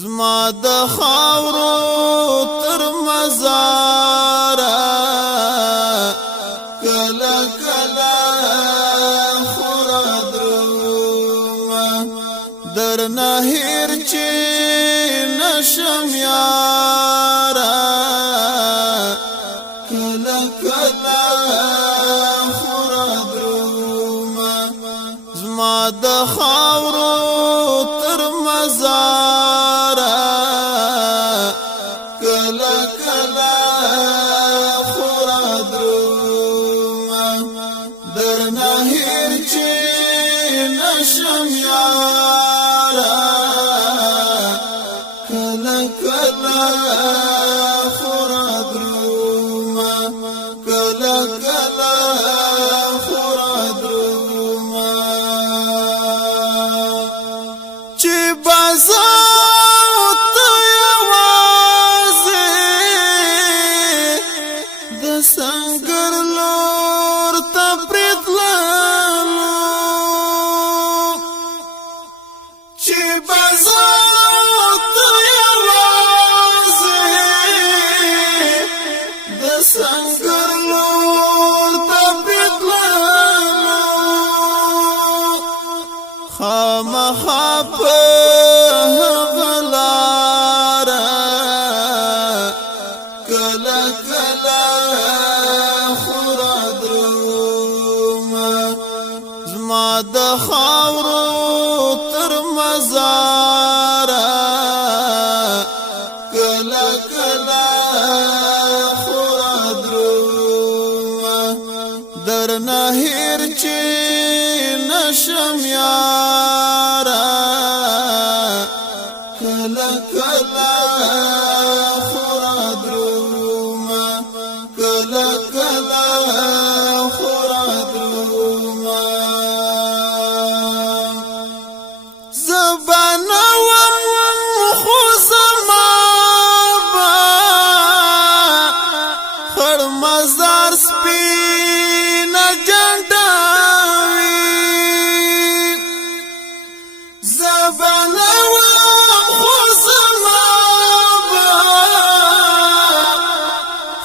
زما د خاورو تر مزاره کله کله خورا درومه درنه هیر چې نشم یاره کله کله خورا درومه زما د خاورو تر مزاره کله کله خورا درومه درنه هیر چې نشم یاره کله کله خورا درومه کله کله خورا درومه چې بازار ته یوازې د سنگر لور ته پرېتللو چې بازار ته یوازې د سنگر لور ته پرېتللو خامخا په هغه لاره کله کله خورا درومه زما د خاورو تر مزاره کله کله خورا درومه درنه هیر چې نشم یاره کله کله خورا درومه کله کله خورا درومه زبانوم خو زما به خړ مزار سپینه جنډه زبانوم خو زما به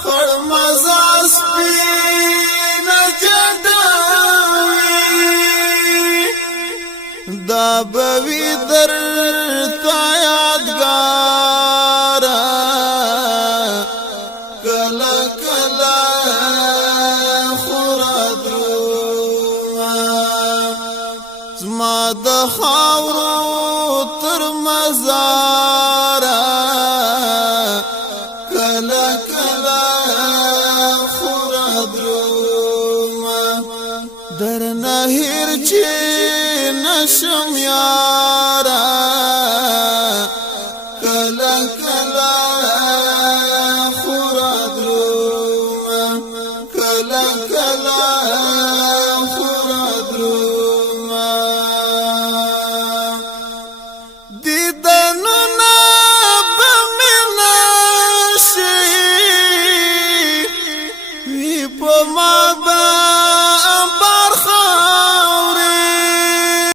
خړ مزار سپینه جنډه دا به وي درته یادګاره کله کله خورا درومه زما د خاورو تر مزاره کله کله خورا درومه درنه هیر چې نشم یاره کله کله خورا درومه کله کله